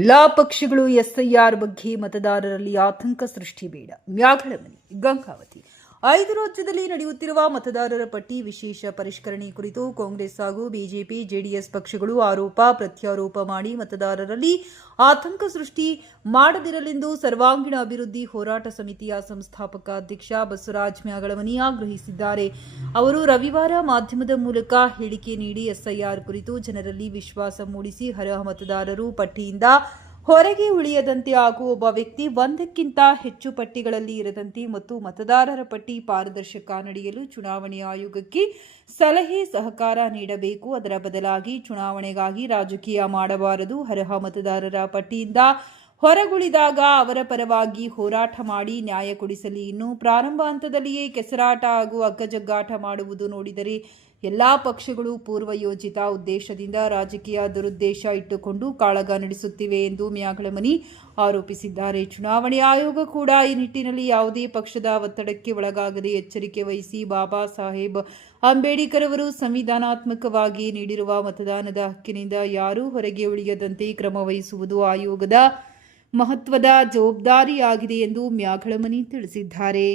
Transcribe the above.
ಎಲ್ಲಾ ಪಕ್ಷಗಳು ಎಸ್ಐಆರ್ ಬಗ್ಗೆ ಮತದಾರರಲ್ಲಿ ಆತಂಕ ಸೃಷ್ಟಿ ಬೇಡ. ಮ್ಯಾಗಳಮನಿ, ಗಂಗಾವತಿ. 5 ರಾಜ್ಯದಲ್ಲಿ ನಡೆಯುತ್ತಿರುವ ಮತದಾರರ ಪಟ್ಟಿ ವಿಶೇಷ ಪರಿಷ್ಕರಣೆ ಕುರಿತು ಕಾಂಗ್ರೆಸ್ ಹಾಗೂ ಬಿಜೆಪಿ, ಜೆಡಿಎಸ್ ಪಕ್ಷಗಳು ಆರೋಪ ಪ್ರತ್ಯಾರೋಪ ಮಾಡಿ ಮತದಾರರಲ್ಲಿ ಆತಂಕ ಸೃಷ್ಟಿ ಮಾಡದಿರಲೆಂದು ಸರ್ವಾಂಗೀಣ ಅಭಿವೃದ್ಧಿ ಹೋರಾಟ ಸಮಿತಿಯ ಸಂಸ್ಥಾಪಕ ಅಧ್ಯಕ್ಷ ಬಸವರಾಜ ಮ್ಯಾಗಳಮನಿ ಆಗ್ರಹಿಸಿದ್ದಾರೆ. ಅವರು ರವಿವಾರ ಮಾಧ್ಯಮದ ಮೂಲಕ ಹೇಳಿಕೆ ನೀಡಿ ಎಸ್ಐಆರ್ ಕುರಿತು ಜನರಲ್ಲಿ ವಿಶ್ವಾಸ ಮೂಡಿಸಿ ಅರ್ಹ ಮತದಾರರು ಪಟ್ಟಿಯಿಂದ ಹೊರಗೆ ಉಳಿಯದಂತೆ ಹಾಗೂ ಒಬ್ಬ ವ್ಯಕ್ತಿ ಒಂದಕ್ಕಿಂತ ಹೆಚ್ಚು ಪಟ್ಟಿಗಳಲ್ಲಿ ಇರದಂತೆ ಮತ್ತು ಮತದಾರರ ಪಟ್ಟಿ ಪಾರದರ್ಶಕ ನಡೆಯಲು ಚುನಾವಣೆ ಆಯೋಗಕ್ಕೆ ಸಲಹೆ ಸಹಕಾರ ನೀಡಬೇಕು. ಅದರ ಬದಲಾಗಿ ಚುನಾವಣೆಗಾಗಿ ರಾಜಕೀಯ ಮಾಡಬಾರದು. ಅರ್ಹ ಮತದಾರರ ಪಟ್ಟಿಯಿಂದ ಹೊರಗುಳಿದಾಗ ಅವರ ಪರವಾಗಿ ಹೋರಾಟ ಮಾಡಿ ನ್ಯಾಯ ಕೊಡಿಸಲಿ. ಇನ್ನು ಪ್ರಾರಂಭ ಹಂತದಲ್ಲಿಯೇ ಕೆಸರಾಟ ಹಾಗೂ ಹಗ್ಗಜಗ್ಗಾಟ ಮಾಡುವುದು ನೋಡಿದರೆ ಎಲ್ಲಾ ಪಕ್ಷಗಳು ಪೂರ್ವಯೋಜಿತ ಉದ್ದೇಶದಿಂದ ರಾಜಕೀಯ ದುರುದ್ದೇಶ ಇಟ್ಟುಕೊಂಡು ಕಾಳಗ ನಡೆಸುತ್ತಿವೆ ಎಂದು ಮ್ಯಾಗಳಮನಿ ಆರೋಪಿಸಿದ್ದಾರೆ. ಚುನಾವಣೆ ಆಯೋಗ ಕೂಡ ಈ ನಿಟ್ಟಿನಲ್ಲಿ ಯಾವುದೇ ಪಕ್ಷದ ಒತ್ತಡಕ್ಕೆ ಒಳಗಾಗದೆ ಎಚ್ಚರಿಕೆ ವಹಿಸಿ ಬಾಬಾ ಸಾಹೇಬ್ ಅಂಬೇಡ್ಕರ್ ಅವರು ಸಂವಿಧಾನಾತ್ಮಕವಾಗಿ ನೀಡಿರುವ ಮತದಾನದ ಹಕ್ಕಿನಿಂದ ಯಾರೂ ಹೊರಗೆ ಉಳಿಯದಂತೆ ಕ್ರಮ ವಹಿಸುವುದು ಆಯೋಗದ ಮಹತ್ವದ ಜವಾಬ್ದಾರಿಯಾಗಿದೆ ಎಂದು ಮ್ಯಾಗಳಮನಿ ತಿಳಿಸಿದ್ದಾರೆ.